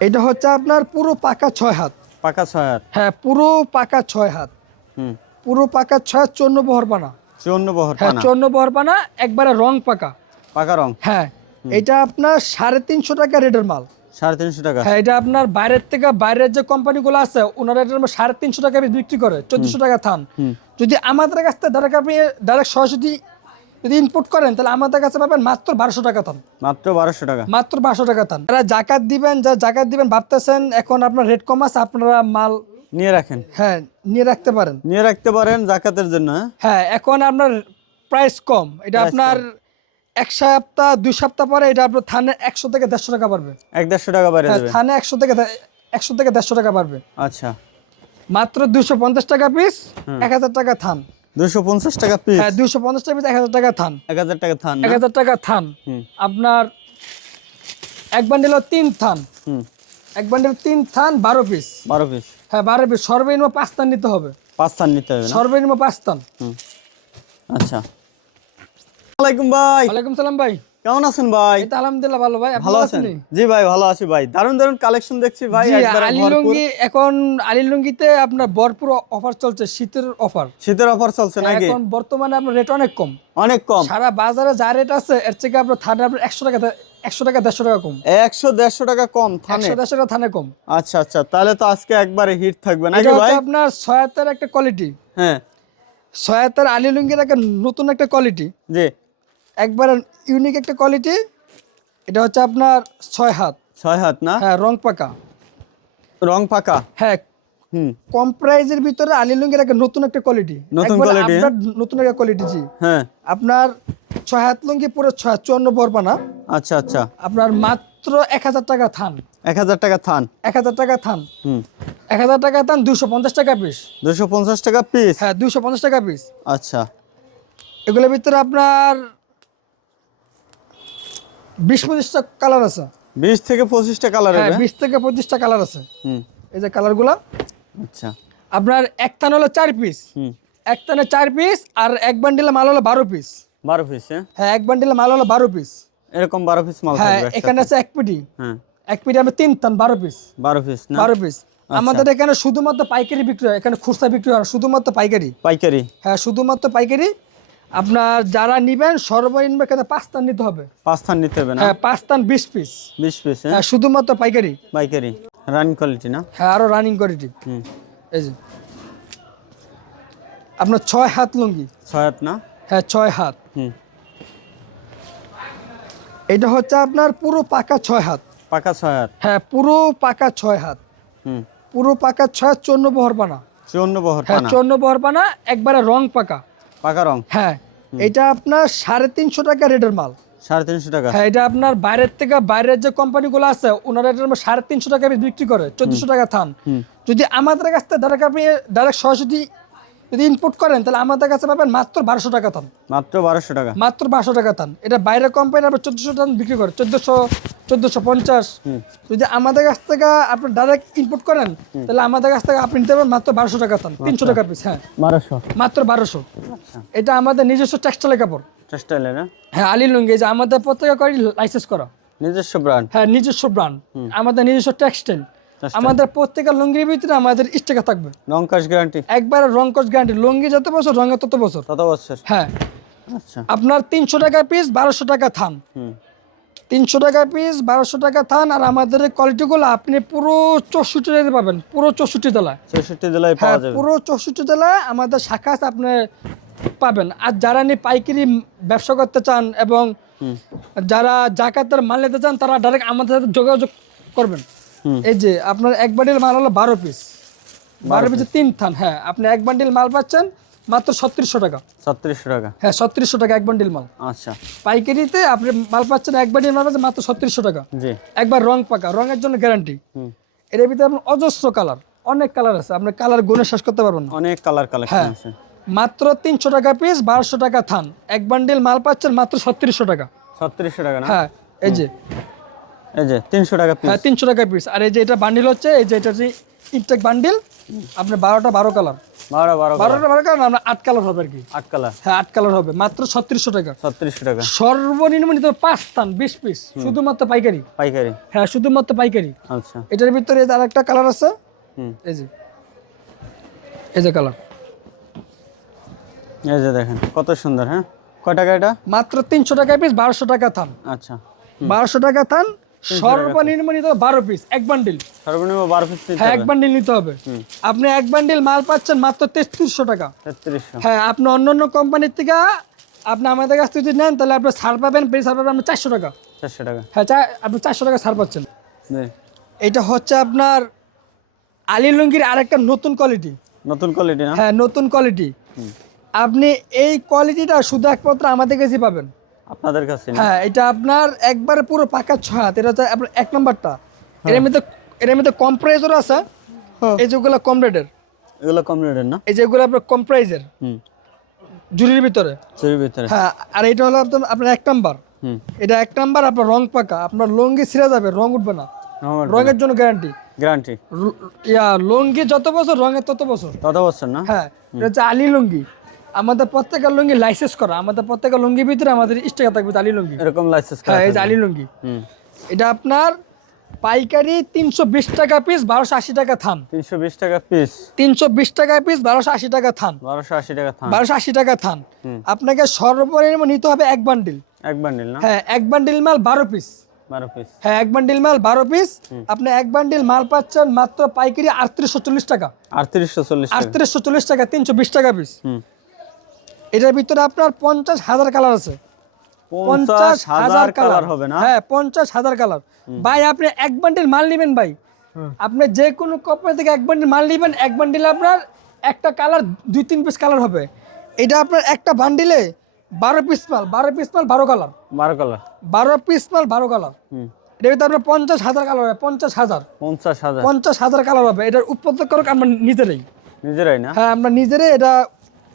এটা হচ্ছে আপনার পুরো পাকা ছয় হাত। পাকা ছয় হাত? হ্যাঁ পুরো পাকা ছয় হাত। হুম। পুরো পাকা ছয় হাত চন্ন বহর পানা। চুয়ান্ন বহর হ্যাঁ চন্ন বহর পানা একবারে রং পাকা। পাকা রং? হ্যাঁ এটা আপনার সাড়ে তিনশো টাকা রেটের মাল। সাড়ে তিনশো টাকা? হ্যাঁ এটা আপনার বাইরের থেকে বাইরের যে কোম্পানিগুলো আছে ওনারা মধ্যে সাড়ে তিনশো টাকা বিক্রি করে চোদ্দশো টাকা থান। যদি আমাদের কাছ থেকে ডাইরেক্ট আপনি ডাইরেক্ট সরাসরি যদি ইনপুট করেন তাহলে আমাদের কাছে পাবেন মাত্র বারোশো টাকা থান মাত্র বারোশো টাকা। মাত্র বারোশো টাকা থান যারা জাকাত দিবেন যা জাকাত দিবেন ভাবতেছেন এখন আপনার রেট কম আছে আপনারা মাল নিয়ে রাখেন। হ্যাঁ নিয়ে রাখতে পারেন। নিয়ে রাখতে পারেন জাকাতের জন্য হ্যাঁ? হ্যাঁ এখন আপনার প্রাইস কম। এটা আপনার এক সপ্তাহ দুই সপ্তাহ পরে এটা আপনার থানে একশো থেকে দেড়শো টাকা পারবে এক দেড়শো টাকা বাইরে হ্যাঁ থানে একশো থেকে একশো থেকে দেড়শো টাকা পারবে আচ্ছা। মাত্র দুশো পঞ্চাশ টাকা পিস এক হাজার টাকা থান। দুশো পঞ্চাশ টাকা পিস হ্যাঁ দুশো পঞ্চাশ টাকা পিস এক হাজার টাকা থান। এক হাজার টাকা থান না? এক হাজার টাকা থান। আপনার এক বান্ডেল তিন থান। হুম। এক বান্ডেল তিন থান বারো পিস বারো পিস হ্যাঁ বারো পিস সর্বনিম্ন পাঁচ থান নিতে হবে। পাঁচ থান নিতে হবে সর্বনিম্ন পাঁচ থান। হুম। আচ্ছা। আলাইকুম ভাই। ওয়ালাইকুম সালাম ভাই। কেমন আছেন ভাই? আলহামদুলিল্লাহ ভালো ভাই ভালো আছেন? জি ভাই ভালো আছি ভাই। দারুণ দারুণ কালেকশন দেখছি ভাই জি একবারে আলী ভরপুর। লুঙ্গি এখন আলী লুঙ্গিতে আপনার ভরপুর অফার চলছে শীতের অফার শীতের অফার চলছে নাকি? এখন বর্তমানে আপনার রেট অনেক কম। অনেক কম। সারা বাজারে যা রেট আছে এর থেকে আপনার থানে আপনার একশো টাকা একশো টাকা দেড়শো টাকা কম। একশো দেড়শো টাকা কম থানে? দেড়শো টাকা থানে কম। আচ্ছা আচ্ছা তাহলে তো আজকে একবারে হিট থাকবে নাকি ভাই? আপনার সহায়তার একটা কোয়ালিটি হ্যাঁ। সহায়তার আলী লুঙ্গির একটা নতুন একটা কোয়ালিটি জি। একবার ইউনিক একটা কোয়ালিটি এটা হচ্ছে আপনার ছয় হাত। ছয় হাত না? হ্যাঁ রং পাকা। রং পাকা? হ্যাঁ হুম। কম প্রাইজের ভিতরে আলী লুঙ্গির একটা নতুন একটা কোয়ালিটি নতুন quality, হ্যাঁ? নতুন একটা কোয়ালিটি জি। হ্যাঁ। আপনার ছয় হাত লুঙ্গি পুরো ছয় চুয়ান্ন বরপানা আচ্ছা আচ্ছা। আপনার মাত্র এক হাজার টাকা থান। এক হাজার টাকা থান? এক হাজার টাকা থান। হুম। এক হাজার টাকা থান দুশো পঞ্চাশ টাকা পিস দুশো পঞ্চাশ টাকা পিস হ্যাঁ দুশো পঞ্চাশ টাকা পিস আচ্ছা। এগুলোর ভিতরে আপনার বিশ পঁচিশটা কালার আছে। বিশ থেকে পঁচিশটা কালার হ্যাঁ বিশ থেকে পঁচিশটা কালার আছে। হুম। এই যে কালারগুলো আচ্ছা। আপনার এক থান হলো চার পিস হুম। এক থানে চার পিস আর এক বান্ডিলে মাল হলো বারো পিস বারো পিস হ্যাঁ? হ্যাঁ এক বান্ডিলে মাল হলো বারো পিস এরকম বারো পিস মাল হ্যাঁ এখানে আছে এক পিটি হ্যাঁ। এক পিটি আপনার তিন থান বারো পিস বারো পিস না? বারো পিস আমাদের এখানে শুধুমাত্র পাইকারি বিক্রি হয়। এখানে খুচরা বিক্রি হয় শুধুমাত্র পাইকারি। পাইকারি? হ্যাঁ শুধুমাত্র পাইকারি আপনার যারা নিবেন সর্বনিম্ন এখানে পাঁচ তান নিতে হবে। পাঁচ থান নিতে হবে না? হ্যাঁ পাঁচ তান বিশ পিস বিশ পিস হ্যাঁ? হ্যাঁ শুধুমাত্র পাইকারি। পাইকারি। রানিং কোয়ালিটি না? হ্যাঁ আরও রানিং কোয়ালিটি হুম। এই যে। আপনার ছয় হাত লুঙ্গি। ছয় হাত না? হ্যাঁ ছয় হাত। হুম। এটা হচ্ছে আপনার পুরো পাকা ছয় হাত। পাকা ছয় হাত? হ্যাঁ পুরো পাকা ছয় হাত। হুম। পুরো পাকা ছয় চন্ন বহর পানা। চুয়ান্ন বহর হ্যাঁ চন্ন বহর পানা একবারে রং পাকা। পাকা রং? হ্যাঁ। এটা আপনার সাড়ে তিনশো টাকা রেটের মাল। সাড়ে তিনশো টাকা। হ্যাঁ এটা আপনার বাইরের থেকে বাইরের যে কোম্পানিগুলো আছে ওনারা মধ্যে সাড়ে তিনশো টাকা বিক্রি করে চোদ্দশো টাকা থান। যদি আমাদের কাছ থেকে ডাইরেক্ট আপনি ডাইরেক্ট সরাসরি যদি ইনপুট করেন তাহলে আমাদের কাছে পাবেন মাত্র বারোশো টাকা থান মাত্র বারোশো টাকা। মাত্র বারোশো টাকা থান এটা বাইরে কোম্পানি আপনার চোদ্দশো টান বিক্রি করে চোদ্দশো চোদ্দশো পঞ্চাশ। যদি আমাদের কাছ থেকে আপনি ডাইরেক্ট ইনপুট করেন তাহলে আমাদের কাছ থেকে আপনি নিতে পারবেন মাত্র বারোশো টাকা থান তিনশো টাকা পিস হ্যাঁ। বারোশো। মাত্র বারোশো। আচ্ছা। এটা আমাদের নিজস্ব টেক্সটাইলের কাপড়। টেক্সটাইলের না হ্যাঁ? আলী লুঙ্গি যে আমাদের প্রত্যেক করি লাইসেন্স করা। নিজস্ব ব্র্যান্ড হ্যাঁ নিজস্ব ব্র্যান্ড আমাদের নিজস্ব টেক্সটাইল আমাদের প্রত্যেকের লুঙ্গির ভিতরে আমাদের স্টিকার থাকবে। রং কাশ গ্যারান্টি একবারে রং কস গ্যারান্টি লুঙ্গি যত বছর রঙের তত বছর। কত বছর। হ্যাঁ। আচ্ছা। আপনার তিনশো টাকা পিস বারোশো টাকা থান। তিনশো টাকা পিস বারোশো টাকা থান আর আমাদের কোয়ালিটিগুলো আপনি পুরো চৌষট্টি জেলায় পাবেন পুরো চৌষট্টি জেলায় চৌষট্টি জেলায় হ্যাঁ পুরো চৌষট্টি জেলায় আমাদের শাখা আছে আপনি পাবেন। আর যারা নিয়ে পাইকারি ব্যবসা করতে চান এবং যারা জাকাতের মাল নিতে চান তারা ডাইরেক্ট আমাদের সাথে যোগাযোগ করবেন। এই যে আপনার এক বান্ডিল মাল হলো বারো পিস বারো পিসে তিন থান হ্যাঁ আপনি এক বান্ডিল মাল পাচ্ছেন মাত্র ছত্রিশশো টাকা। ছত্রিশশো টাকা। হ্যাঁ ছত্রিশশো টাকা এক বান্ডিল মাল। আচ্ছা। পাইকারিতে আপনি মাল পাচ্ছেন এক বান্ডিল মাল পাচ্ছেন মাত্র ছত্রিশশো টাকা। জি। একবার রং পাকা রঙের জন্য গ্যারান্টি এর ভিতরে আপনার অজস্র কালার অনেক কালার আছে আপনি কালার গুনে শেষ করতে পারবেন না। অনেক কালার কালেকশন হ্যাঁ আছে। মাত্র তিনশো টাকা পিস বারোশো টাকা থান। এক বান্ডিল মাল পাচ্ছেন মাত্র ছত্রিশশো টাকা। ছত্রিশশো টাকা হ্যাঁ এই যে। এই যে তিনশো টাকা পিস হ্যাঁ তিনশো টাকা পিস আর এই যে এটা বান্ডিল হচ্ছে এই যে এটা যে ইনটেক বান্ডিল আপনার বারোটা বারো কালার বারো বারো বারোটা বারো কালার আমরা আট কালার হবে আর কি। আট কালার হ্যাঁ আট কালার হবে। মাত্র ছত্রিশশো টাকা। ছত্রিশশো টাকা। সর্বনিম্ন নিতে হবে পাঁচ স্থান বিশ পিস শুধুমাত্র পাইকারি। পাইকারি। হ্যাঁ শুধুমাত্র পাইকারি। আচ্ছা। এটার ভিতরে আরেকটা কালার আছে হুম। এই যে। এই যে কালার এই যে দেখেন কত সুন্দর হ্যাঁ? কয় টাকা এটা? মাত্র তিনশো টাকা পিস বারোশো টাকা থান। আচ্ছা। বারোশো টাকা থান সর্বনিম্ন নিতে বারো পিস এক বান্ডিল সর্বনিম্ন বারো পিস হ্যাঁ এক বান্ডিল নিতে হবে। আপনি এক বান্ডিল মাল পাচ্ছেন মাত্র তেত্রিশশো টাকা। হ্যাঁ আপনি অন্য অন্য কোম্পানির থেকে আপনি আমাদের কাছ থেকে যদি নেন তাহলে আপনি ছাড় পাবেন পেয়ে ছাড় পাবেন আপনি চারশো টাকা। চারশো টাকা। হ্যাঁ চা আপনি চারশো টাকা ছাড় পাচ্ছেন। এটা হচ্ছে আপনার আলী লুঙ্গির আরেকটা নতুন কোয়ালিটি নতুন কোয়ালিটি হ্যাঁ নতুন কোয়ালিটি আপনি এই কোয়ালিটিটা শুধু একমাত্র আমাদের কাছে পাবেন। আপনাদের কাছে হ্যাঁ এটা আপনার একবারে পুরো পাকা ছয় হাত এটা হচ্ছে আপনার এক নম্বরটা। এর মধ্যে এর মধ্যে কম্প্রাইজার আছে। এই যেগুলো কম রেটের এগুলো কম রেটের না? এই যেগুলো আপনার কম্প্রাইজার হুম। জুরির ভিতরে। চুরির ভিতরে। হ্যাঁ আর এটা হলো আপনার আপনার এক নাম্বার। হুম। এটা এক নাম্বার আপনার রং পাকা। আপনার লঙ্গি ছিঁড়ে যাবে রং উঠবে না। রঙের জন্য গ্যারান্টি গ্যারান্টি ইয়া লঙ্গি যত বছর রঙের তত বছর। কত বছর না? হ্যাঁ। এটা হচ্ছে আলী লুঙ্গি। আমাদের প্রত্যেকের লুঙ্গি লাইসেন্স করা। আমাদের প্রত্যেকের লুঙ্গির ভিতরে আমাদের স্টিকার থাকবে আলী লুঙ্গি। এরকম লাইসেন্স হ্যাঁ এই আলী লুঙ্গি। হুম। এটা আপনার পাইকারি তিনশো বিশ টাকা পিস বারোশো আশি টাকা থান। তিনশো বিশ টাকা পিস তিনশো বিশ টাকা পিস বারোশো আশি টাকা থান। বারোশো আশি টাকা থান। বারোশো আশি টাকা থান। হুম। আপনাকে সর্বনিম্ন নিতে হবে এক বান্ডিল এক বান্ডিল না? হ্যাঁ এক বান্ডিল মাল বারো পিস বারো পিস হ্যাঁ এক বান্ডিল মাল বারো পিস আপনি এক বান্ডিল মাল পাচ্ছেন মাত্র পাইকারি আটত্রিশশো চল্লিশ টাকা। আটত্রিশশো চল্লিশ টাকা। আটত্রিশশো চল্লিশ টাকা তিনশো বিশ টাকা পিস এটার ভিতরে আপনার পঞ্চাশ হাজার কালার আছে। পঞ্চাশ হাজার কালার। হবে না? হ্যাঁ পঞ্চাশ হাজার কালার। ভাই আপনি এক বান্ডিল মাল নেবেন ভাই। আপনি যে কোনো কোম্পানি থেকে এক বান্ডিল মাল নেবেন এক বান্ডিলে আপনার একটা কালার দুই তিন পিস কালার হবে। এটা আপনার একটা বান্ডিলে বারো পিস মাল বারো পিস মাল বারো কালার। বারো কালার। বারো পিস মাল বারো কালার। হুম। এটার ভিতরে আপনার পঞ্চাশ হাজার কালার হবে পঞ্চাশ হাজার। পঞ্চাশ হাজার। পঞ্চাশ হাজার কালার হবে। এটার উৎপাদন করক আমরা নিজেরাই। নিজেরাই না? হ্যাঁ আমরা নিজেরাই এটা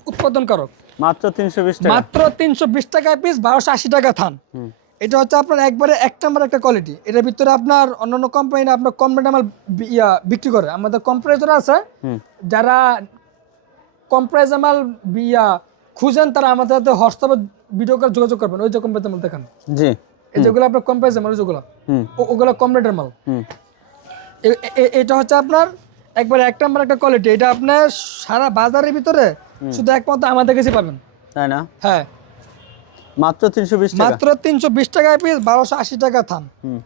উৎপাদন করক। মাত্র তিনশো বিশ টাকা। মাত্র তিনশো বিশ টাকা পিস বারোশো আশি টাকা থান। এটা হচ্ছে আপনার একবারে এক নাম্বার একটা কোয়ালিটি এটার ভিতরে আপনার অন্যান্য কোম্পানি আপনার কম রেটে মাল ইয়া বিক্রি করে। আমাদের কম্প্রাইজার আছে। যারা কম্প্রাইজার মাল ইয়া খুঁজেন তারা আমাদের সাথে হোয়াটসঅ্যাপে ভিডিও করে যোগাযোগ করবেন। ওই যে কম্প্রাইজার মাল দেখেন। জি। এই যেগুলো আপনার কম্প্রাইজার মাল যেগুলো ওগুলো। কম রেটের মাল। এটা হচ্ছে আপনার একবার এক নাম্বার একটা কোয়ালিটি এটা আপনার সারা বাজারের ভিতরে শুধু একমাত্র আমাদের কাছে পাবেন। তাই না? হ্যাঁ। মাত্র তিনশো বিশ টাকা? মাত্র তিনশো বিশ টাকায় পিস বারোশো আশি টাকা থান। হুম।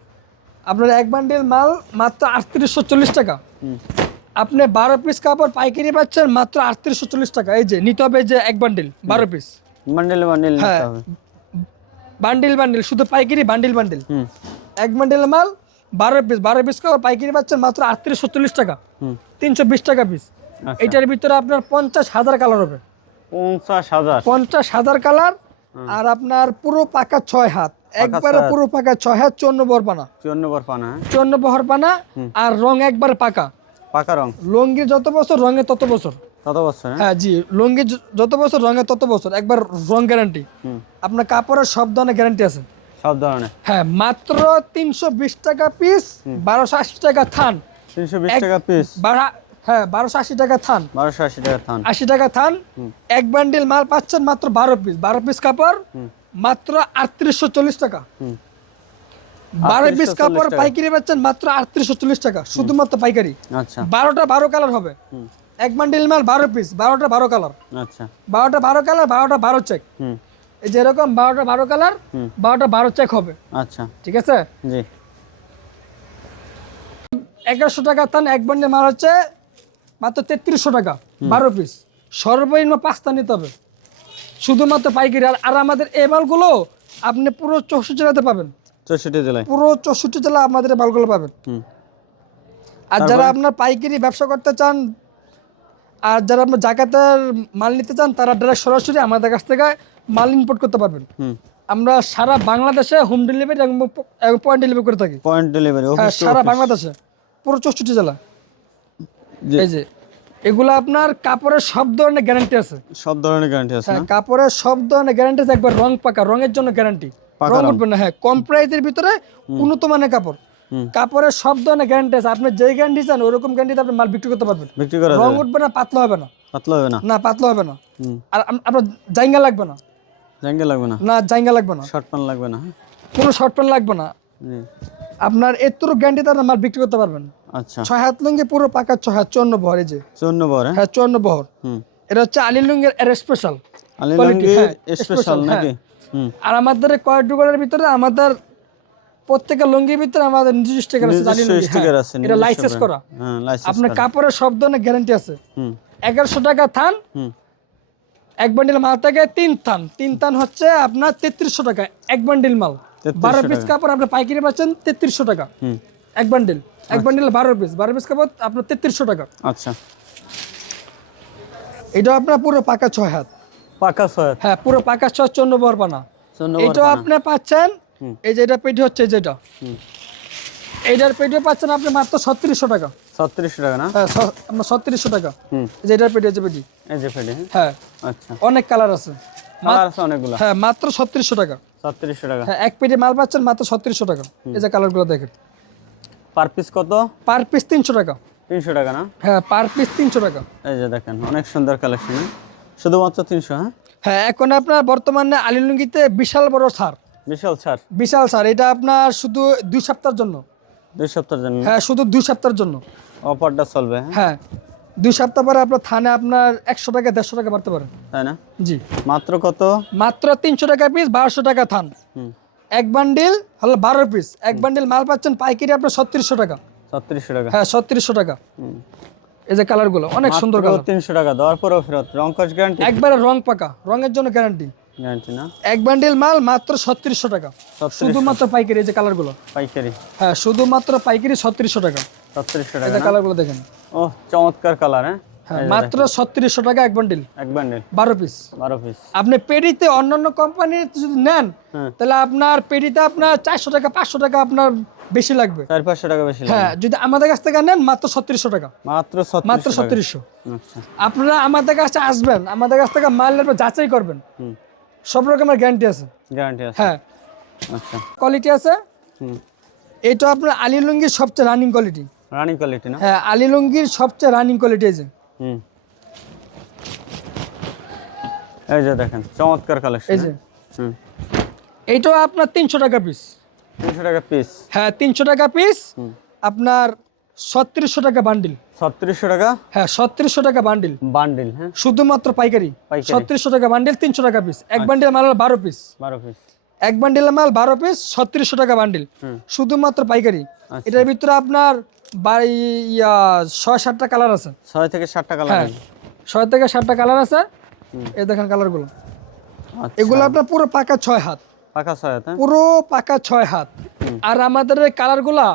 আপনার এক বান্ডিল মাল মাত্র আটত্রিশশো চল্লিশ টাকা। আপনি বারো পিস কাপড় পাইকারি পাচ্ছেন মাত্র আটত্রিশশো চল্লিশ টাকা। এই যে নিতে হবে যে এক বান্ডিল বারো পিস। বান্ডেল বান্ডেল হ্যাঁ। বান্ডিল বান্ডিল শুধু পাইকারি বান্ডিল বান্ডিল। এক বান্ডিল মাল বারো পিস বারো পিস কাপড় পাইকারি পাচ্ছেন মাত্র আটত্রিশশো চল্লিশ টাকা। তিনশো বিশ টাকা পিস। এটার ভিতরে আপনার পঞ্চাশ হাজার কালার হবে। পঞ্চাশ হাজার। পঞ্চাশ হাজার কালার আর আপনার পুরো পাকা ছয় হাত। একবারে পুরো পাকা ছয় হাত চন্ন বরপানা চুয়ান্ন বার পানা হ্যাঁ। চন্ন বহর পানা আর রং একবারে পাকা। পাকা রং। লঙ্গি যত বছর রঙে তত বছর। কত বছর হ্যাঁ। হ্যাঁ জি লুঙ্গি যত বছর রঙে তত বছর। একবার রং গ্যারান্টি আপনার কাপড়ের সব ধরনের গ্যারান্টি আছে। সব ধরনের। হ্যাঁ মাত্র তিনশো বিশ টাকা পিস বারোশো আশি টাকা থান। তিনশো বিশ টাকা পিস বারা হ্যাঁ বারোশো আশি টাকা থান। বারোশো আশি টাকা থান। আশি টাকা থান। এক বান্ডিল মাল পাচ্ছেন মাত্র বারো পিস বারো পিস কাপড় মাত্র আটত্রিশশো চল্লিশ টাকা। বারো পিস কাপড় পাইকারি পাচ্ছেন মাত্র আটত্রিশশো চল্লিশ টাকা শুধুমাত্র পাইকারি। আচ্ছা। বারোটা বারো কালার হবে। এক বান্ডিল মাল বারো পিস বারোটা বারো কালার। আচ্ছা। বারোটা বারো কালার বারোটা বারো চেক এই যেরকম বারোটা বারো কালার বারোটা বারো চেক হবে। আচ্ছা। ঠিক আছে? জি। এগারোশো টাকা তান এক বান্ডিল মাল হচ্ছে মাত্র তেত্রিশশো টাকা বারো পিস সর্বনিম্ন পাঁচটা নিতে হবে। শুধুমাত্র পাইকারি। আর আর আমাদের এই মালগুলো আপনি পুরো চৌষট্টি জেলাতে পাবেন। চৌষট্টি জেলায়? পুরো চৌষট্টি জেলা আমাদের মালগুলো পাবেন। আর যারা আপনার পাইকারি ব্যবসা করতে চান আর যারা আপনার জাকাতের মাল নিতে চান তারা ডাইরেক্ট সরাসরি আমাদের কাছ থেকে মাল ইম্পোর্ট করতে পারবেন। আমরা সারা বাংলাদেশে হোম ডেলিভারি এবং পয়েন্ট ডেলিভারি করে থাকি। পয়েন্ট ডেলিভারি হ্যাঁ সারা বাংলাদেশে। পুরো চৌষট্টি জেলা। এই যে এগুলো আপনার কাপড়ের সব ধরনের গ্যারান্টি আছে। সব ধরনের গ্যারান্টি আছে হ্যাঁ কাপড়ের সব ধরনের গ্যারান্টি আছে একবার রং পাকা রঙের জন্য গ্যারান্টি রং। উঠবে না হ্যাঁ কম প্রাইসের ভিতরে উন্নত মানের কাপড়। কাপড়ের সব ধরনের গ্যারান্টি আছে আপনি যেই গ্যারান্টি চান ওরকম গ্যারান্টিতে আপনি মাল বিক্রি করতে পারবেন। বিক্রি করা রং উঠবে না পাতলা হবে না। পাতলা হবে না? না পাতলা হবে না। আর আপনার জাইঙ্গা লাগবে না। জাঙ্গে লাগবে না? না জাইঙ্গা লাগবে না। শর্ট প্যান্ট লাগবে না হ্যাঁ? কোনো শর্ট প্যান্ট লাগবে না। আপনার এতটুকু গ্যারান্টিতে আপনি মাল বিক্রি করতে পারবেন। আচ্ছা। ছয় হাত লুঙ্গি পুরো পাকা ছয় হাত চুয়ান্ন বহর এই যে। চুয়ান্ন বর হ্যাঁ? হ্যাঁ চুয়ান্ন বহর। এটা হচ্ছে আলী লুঙ্গের এর স্পেশাল আলি Quality, লঙ্গি হ্যাঁ, স্পেশাল নাকি? আর আমাদের কয়েক ভিতরে আমাদের প্রত্যেকটা লুঙ্গির ভিতরে আমাদের নিজস্ব স্টিকার আছে আলী স্টিকার। আছে এটা লাইসেন্স করা। হ্যাঁ লাইসেন্স আপনার কাপড়ের সব ধরনের গ্যারান্টি আছে। এগারোশো টাকা থান হুম। এক বান্ডিল মাল থেকে তিন থান। তিন থান হচ্ছে আপনার তেত্রিশশো টাকা এক বান্ডিল মাল। 3300 বারো পিস কাপড় আপনি পাইকারি পাচ্ছেন তেত্রিশশো টাকা। হুম। এক বান্ডিল এক বান্ডিল বারো পিস বারো পিস কাপড় আপনার তেত্রিশশো টাকা। আচ্ছা। এটা আপনার পুরো পাকা ছয় হাত। পাকা ছয় হ্যাঁ পুরো পাকা ছয় চন্ন বর পানা। চুয়ান্ন আপনি পাচ্ছেন এই যে এটা পেটি হচ্ছে যেটা হুম। এইটার পেটিও পাচ্ছেন আপনি মাত্র ছত্রিশশো টাকা। ছত্রিশশো টাকা না? হ্যাঁ আপনার ছত্রিশশো টাকা। যে এটার পেটি হচ্ছে পেটি। এই যে ফেটে হ্যাঁ। হ্যাঁ। আচ্ছা। অনেক কালার আছে। কালার আছে অনেকগুলো। হ্যাঁ মাত্র ছত্রিশশো টাকা। ছত্রিশশো টাকা। হ্যাঁ এক পেটি মাল পাচ্ছেন মাত্র ছত্রিশশো টাকা। এই যে কালারগুলো দেখেন। পার পিস কত? পার পিস তিনশো টাকা। তিনশো টাকা না? হ্যাঁ পার পিস তিনশো টাকা। এই যে দেখেন অনেক সুন্দর কালেকশন শুধুমাত্র তিনশো হ্যাঁ? হ্যাঁ এখন আপনার বর্তমানে আলিলুঙ্গিতে বিশাল বড় ছাড়। বিশাল ছাড়? বিশাল ছাড় এটা আপনার শুধু দুই সপ্তাহের জন্য। দুই সপ্তাহের জন্য? হ্যাঁ শুধু দুই সপ্তাহের জন্য। অফারটা চলবে হ্যাঁ? হ্যাঁ দুই সপ্তাহ পরে আপনার থানে আপনার একশো টাকা দেড়শো টাকা বাড়তে পারে। তাই না? জি। মাত্র কত? মাত্র তিনশো টাকা পিস বারোশো টাকা থান। এক বান্ডিল হলো বারো পিস এক বান্ডিল মাল পাচ্ছেন পাইকারি আপনার ছত্রিশশো টাকা। ছত্রিশশো টাকা। হ্যাঁ ছত্রিশশো টাকা। এই যে কালারগুলো অনেক সুন্দর কালার তিনশো টাকা দেওয়ার পরেও ফেরত রং কস গ্যারান্টি একবারে রং পাকা রঙের জন্য গ্যারান্টি গ্যারান্টি না? এক বান্ডিল মাল মাত্র ছত্রিশশো টাকা। শুধুমাত্র পাইকারি এই যে কালারগুলো পাইকারি। হ্যাঁ শুধুমাত্র পাইকারি ছত্রিশশো টাকা। ছত্রিশশো এই টাকা যে কালারগুলো দেখেন। ও চমৎকার কালার হ্যাঁ? মাত্র ছত্রিশশো টাকা এক বান্ডিল এক বান্ডেল বারো পিস বারো পিস আপনি পেডিতে অন্যান্য কোম্পানির যদি নেন হ্যাঁ। তাহলে আপনার পেডিতে আপনার চারশো টাকা পাঁচশো টাকা আপনার বেশি লাগবে। চার পাঁচশো টাকা বেশি। হ্যাঁ যদি আমাদের কাছ থেকে নেন মাত্র ছত্রিশশো টাকা। মাত্র মাত্র ছত্রিশ ছত্রিশশো। আচ্ছা। আপনারা আমাদের কাছে আসবেন আমাদের কাছ থেকে মাল নেবেন যাচাই করবেন। সব রকমের গ্যারান্টি আছে। গ্যারান্টি আছে। হ্যাঁ। আচ্ছা। কোয়ালিটি আছে। হুম। এটা আপনার আলী লুঙ্গির সবচেয়ে রানিং কোয়ালিটি রানিং কোয়ালিটি না? হ্যাঁ আলী লুঙ্গির সবচেয়ে রানিং কোয়ালিটি আছে হুম। এই যে দেখেন চমৎকার কালেকশন এই যে। হুম। এইটাও আপনার তিনশো টাকা পিস তিনশো টাকা পিস হ্যাঁ তিনশো টাকা পিস আপনার ছত্রিশশো টাকা বান্ডিল ছত্রিশশো টাকা? হ্যাঁ ছত্রিশশো টাকা বান্ডিল বান্ডিল হ্যাঁ। শুধুমাত্র পাইকারি। ছত্রিশশো টাকা বান্ডিল তিনশো টাকা পিস এক বান্ডিল মাল হলো বারো পিস বারো পিস এক বান্ডিলের মাল বারো পিস ছত্রিশশো টাকা বান্ডিল শুধুমাত্র পাইকারি। আচ্ছা। এটার ভিতরে আপনার ছয় সাতটা কালার আছে। ছয় থেকে ষাটটা কালার হ্যাঁ। ছয় থেকে সাতটা কালার আছে। এই দেখেন কালারগুলো আচ্ছা। এগুলো আপনার পুরো পাকা ছয় হাত। পাকা ছয় হাত, হ্যাঁ? পুরো পাকা ছয় হাত। আর আমাদের কালারগুলা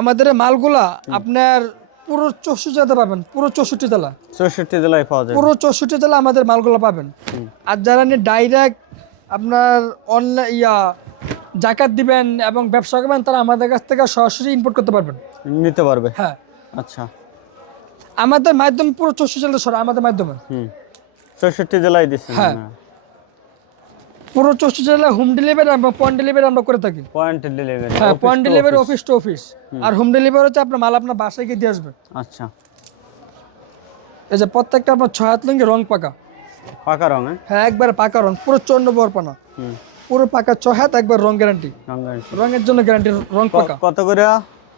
আমাদের মালগুলা আপনার পুরো চৌষট্টি জেলা পাবেন। পুরো চৌষট্টি জেলা চৌষট্টি জেলায় পাওয়া যায়। পুরো চৌষট্টি জেলা আমাদের মালগুলো পাবেন। আর যারা ডাইরেক্ট আপনার অনলাইন ইয়া জাকাত দিবেন এবং ব্যবসা করবেন তারা আমাদের কাছ থেকে সরাসরি ইম্পোর্ট করতে পারবেন। নিতে পারবে? হ্যাঁ। আচ্ছা। আমাদের মাধ্যমে পুরো চৌষট্টি জেলা সরা আমাদের মাধ্যমে। চৌষট্টি জেলায় দিচ্ছেন হ্যাঁ। পুরো চৌষট্টি জেলায় হোম ডেলিভারি এবং পয়েন্ট ডেলিভারি আমরা করে থাকি। পয়েন্ট ডেলিভারি হ্যাঁ point delivery office to office R home delivery হচ্ছে আপনার মাল আপনার বাসায় গিয়ে দিয়ে আসবে। আচ্ছা। এই যে প্রত্যেকটা আপনার ছয় হাত লুঙ্গি রং পাকা। পাকা রং হ্যাঁ? হ্যাঁ একবার পাকা রং পুরো চন্ন বরপানা পুরো পাকা ছয় হাত একবার রং গ্যারান্টি রঙের জন্য গ্যারান্টি রং পাকা। কত করে?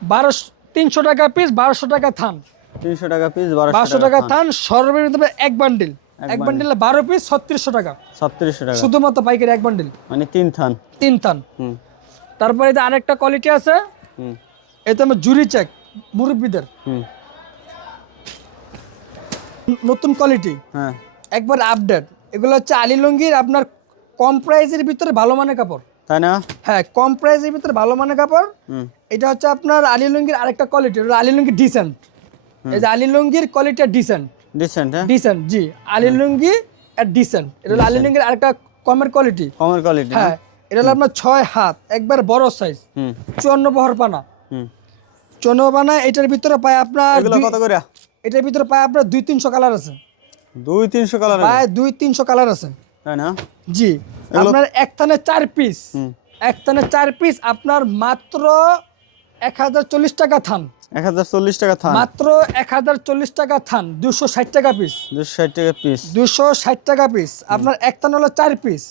বারোশো তিনশো টাকা পিস বারোশো টাকা থান। তিনশো টাকা পিস বারোশো টাকা থান। সর্বনিম্ন এক বান্ডিল এক বান্ডিলে বারো পিস ছত্রিশশো টাকা। ছত্রিশশো টাকা। শুধুমাত্র পাইকারি এক বান্ডিল মানে তিন থান। তিন থান। তারপরে আরেকটা কোয়ালিটি আছে এতে আমার জুরি চেক মুরব্বীদের। নতুন কোয়ালিটি হ্যাঁ। একবার আপডেট এগুলো হচ্ছে আলী লুঙ্গির আপনার কম প্রাইসের ভিতরে ভালো মানের কাপড়। তাই না? হ্যাঁ কম প্রাইসের ভিতরে ভালো মানের কাপড়। হুম। এটা হচ্ছে আপনার আলী লুঙ্গির আরেকটা কোয়ালিটি আলী লুঙ্গি ডিসেন্ট এই যে আলী লুঙ্গির কোয়ালিটি ডিসেন্ট ডিসেন্ট হ্যাঁ? ডিসেন্ট জি। আলী লুঙ্গি আর ডিসেন্ট এটা হলো আলী লুঙ্গির আরেকটা কমের কোয়ালিটি কমের কোয়ালিটি হ্যাঁ? এটা হলো আপনার ছয় হাত একবার বড় সাইজ হুম। চুয়ান্ন বহর পানা। হুম। চুয়ান্ন পানা এটার ভিতরে পায় আপনার কত করে? এটার ভিতরে পায় আপনার দুই তিনশো কালার আছে। দুই তিনশো কালার দুই তিনশো কালার আছে। তাই না? জি আপনার এক থানে চার পিস এক থানে চার পিস আপনার মাত্র এক হাজার চল্লিশ টাকা থান। এক হাজার চল্লিশ টাকা থান। মাত্র এক হাজার চল্লিশ টাকা থান দুশো ষাট টাকা পিস দুশো ষাট টাকা পিস দুশো ষাট টাকা পিস আপনার এক হলো চার পিস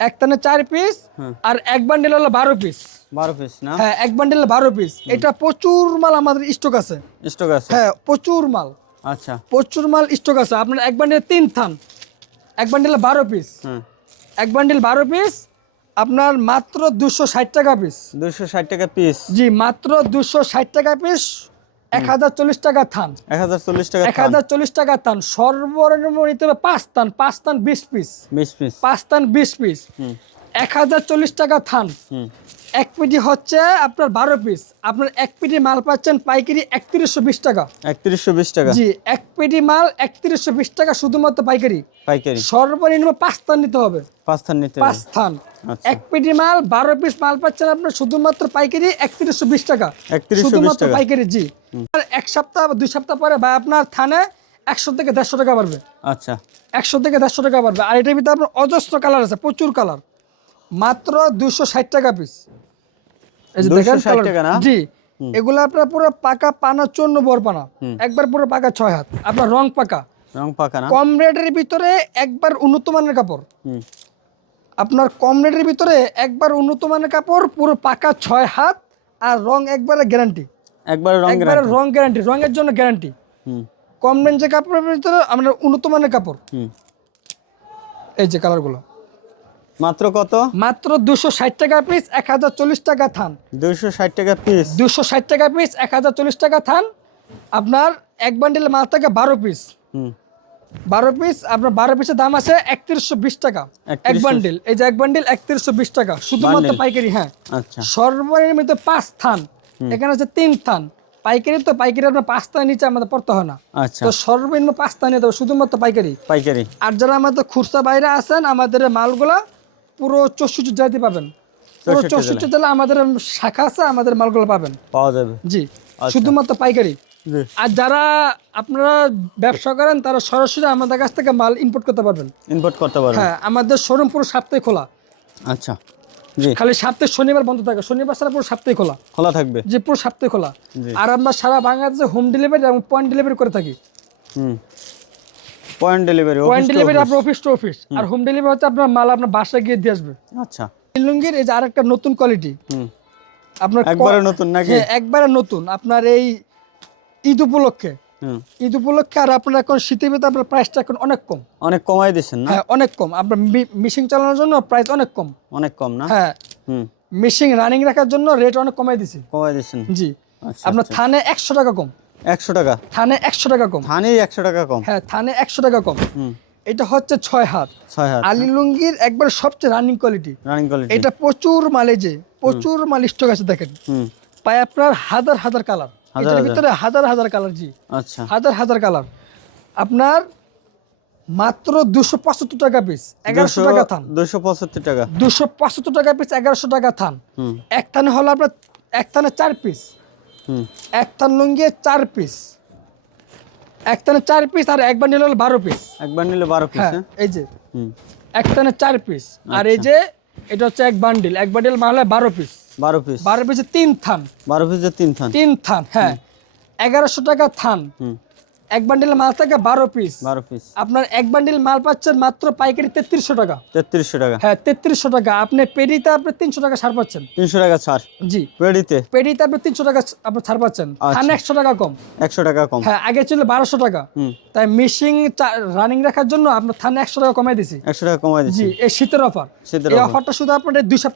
এক টানে চার পিস। আর এক বান্ডিল হলো বারো পিস বারো পিস না? হ্যাঁ এক বান্ডিল বারো পিস এটা প্রচুর মাল আমাদের স্টক আছে। স্টক আছে। হ্যাঁ প্রচুর মাল। আচ্ছা। প্রচুর মাল স্টক আছে। আপনার এক বান্ডিলে তিন থান। এক বান্ডিলে বারো পিস এক বান্ডিল বারো পিস আপনার মাত্র দুশো ষাট টাকা পিস দুশো ষাট টাকা পিস জি মাত্র দুশো ষাট টাকা পিস এক হাজার চল্লিশ টাকা থান। এক হাজার চল্লিশ টাকা এক হাজার চল্লিশ টাকা থান। সর্বনিম্ন নিতে হবে পাঁচ থান পাঁচ থান বিশ পিস বিশ পিস পাঁচ থান বিশ পিস এক হাজার চল্লিশ টাকা থান। এক পিটি হচ্ছে আপনার বারো পিস আপনার এক পিটি মাল পাচ্ছেন পাইকারি একত্রিশশো বিশ টাকা। একত্রিশশো বিশ টাকা। জি এক পেটি মাল একত্রিশশো বিশ টাকা শুধুমাত্র পাইকারি। পাইকারি। সর্বনিম্ন পাঁচ স্থান নিতে হবে। পাঁচ থান নিতে পাঁচ স্থান আচ্ছা। এক পেটি মাল বারো পিস মাল পাচ্ছেন আপনার শুধুমাত্র পাইকারি একত্রিশশো বিশ টাকা। শুধুমাত্র পাইকারি জি। আর এক সপ্তাহ বা দুই সপ্তাহ পরে বা আপনার থানে একশো থেকে দেড়শো টাকা বাড়বে। আচ্ছা। একশো থেকে দেড়শো টাকা বাড়বে। আর এটার ভিতরে আপনার অজস্র কালার আছে প্রচুর কালার। মাত্র দুশো ষাট টাকা পিস এই যে দেখেন? জি। এগুলো আপনার পুরো পাকা পানা চন্ন বর পানা। একবার পুরো পাকা ছয় হাত। আপনার রং পাকা। রং পাকা না? কম রেটের ভিতরে একবার উন্নত মানের কাপড়। আপনার কম রেটের ভিতরে একবার উন্নত মানের কাপড় পুরো পাকা ছয় হাত আর রং একবারে গ্যারান্টি একবার রং একবারে রং গ্যারান্টি রঙের জন্য গ্যারান্টি হুম। কম রেঞ্জের কাপড়ের ভিতরে আমরা উন্নত মানের কাপড়। এই যে কালারগুলো মাত্র কত? মাত্র দুশো ষাট টাকা পিস এক হাজার চল্লিশ টাকা থান। দুইশো ষাট টাকা পিস দুশো ষাট টাকা পিস এক হাজার চল্লিশ টাকা থান। আপনার এক বান্ডিল মাল থাকে বারো পিস বারো পিস আপনার বারো পিসের দাম আছে একত্রিশশো বিশ টাকা। এক 3100 বান্ডিল এই যে এক বান্ডিল একত্রিশশো বিশ টাকা। শুধুমাত্র পাইকারি হ্যাঁ। আচ্ছা। সর্বনিম্ন পাঁচ থান। এখানে হচ্ছে তিন থান। পাইকারি তো পাইকারি আপনার পাঁচ থান নিচে আমাদের পড়তে হয় না। আচ্ছা। তো সর্বনিম্ন পাঁচ থান নিতে শুধুমাত্র পাইকারি। পাইকারি। আর যারা আমাদের খুচরা বাইরে আছেন আমাদের মালগুলা পুরো চৌষট্টি জেলাতে পাবেন। পুরো চৌষট্টি জেলা আমাদের শাখা আছে আমাদের মালগুলো পাবেন। পাওয়া যাবে। জি আচ্ছা। শুধুমাত্র পাইকারি। আর যারা আপনারা ব্যবসা করেন তারা সরাসরি আমাদের কাছ থেকে মাল ইম্পোর্ট করতে পারবেন। ইম্পোর্ট করতে পারবেন। হ্যাঁ আমাদের শোরুম পুরো সপ্তাহে খোলা। আচ্ছা। খালি সপ্তাহে শনিবার বন্ধ থাকে। শনিবার ছাড়া পুরো সপ্তাহে খোলা। খোলা থাকবে। যে পুরো সপ্তাহে খোলা। আর আমরা সারা বাংলাদেশে হোম ডেলিভারি এবং পয়েন্ট ডেলিভারি করে থাকি। হুম। পয়েন্ট ডেলিভারি পয়েন্ট ডেলিভারি আপনার অফিস টু অফিস আর হোম ডেলিভারি হচ্ছে আপনার মাল আপনার বাসায় গিয়ে দিয়ে আসবে। আচ্ছা। এই লুঙ্গির এই যে আরেকটা নতুন কোয়ালিটি আপনার একবারে নতুন নাকি? হ্যাঁ একবারে নতুন। আপনার এই ঈদ উপলক্ষে। ঈদ উপলক্ষে আর আপনার এখন শীতের ভিতরে আপনার প্রাইসটা এখন অনেক কম। অনেক কমাই দিচ্ছেন না? হ্যাঁ অনেক কম। আপনার মিশিং চালানোর জন্য প্রাইস অনেক কম। অনেক কম না? হ্যাঁ। হুম। মিশিং রানিং রাখার জন্য রেট অনেক কমাই দিছি কমাই দিচ্ছেন জি। আচ্ছা আপনার থানে একশো টাকা কম। একশো টাকা। থানে একশো টাকা কম। থানেই একশো টাকা কম। হ্যাঁ থানে একশো টাকা কম। এটা হচ্ছে ছয় হাত। ছয় হাজার আলি লুঙ্গির একবার সবচেয়ে রানিং কোয়ালিটি রানিং কোয়ালিটি এটা প্রচুর মালে যে প্রচুর মাল স্টক আছে দেখেন। পায় আপনার হাজার হাজার কালার এটার ভিতরে হাজার হাজার কালার জি। আচ্ছা। হাজার হাজার কালার আপনার মাত্র দুশো পঁচাত্তর টাকা পিস এগারোশো টাকা থান। দুশো পঁচাত্তর টাকা। দুশো পঁচাত্তর টাকা পিস এগারোশো টাকা থান। হুম। এক থানে হলো আপনার এক থানে চার পিস হুম এক থান লুঙ্গি চার পিস এক থানে চার পিস আর এক বান্ডিল হলো বারো পিস একবার নিলে বারো পিস হ্যাঁ হ্যাঁ? এই যে। হুম। এক থানে চার পিস আর এই যে এটা হচ্ছে এক বান্ডিল এক বান্ডিল মাল বারো পিস বারো পিস বারো পিসে তিন থান। বারো পিসের তিন থান। তিন থান হ্যাঁ। এগারোশো টাকা থান। হুম। এক বান্ডিল মাল থাকে বারো পিস বারো পিস আপনার এক বান্ডিল মাল পাচ্ছেন মাত্র পাইকারি তেত্রিশশো টাকা। তেত্রিশশো টাকা। হ্যাঁ তেত্রিশশো টাকা। আপনি পেডিতে আপনি তিনশো টাকা ছাড় পাচ্ছেন। তিনশো টাকা ছাড়। জি। পেডিতে পেডিতে আপনি তিনশো টাকা আপনি ছাড় পাচ্ছেন। আচ্ছা। থানে একশো টাকা কম। একশো টাকা কম। হ্যাঁ আগে ছিল বারোশো টাকা। তাই মিশিং রানিং রাখার জন্য আপনার থানে একশো টাকা কমাই দিছি। একশো টাকা কমাই জি দিচ্ছি এই শীতের অফার শীতের অফারটা শুধু আপনার দুই সপ্তাহ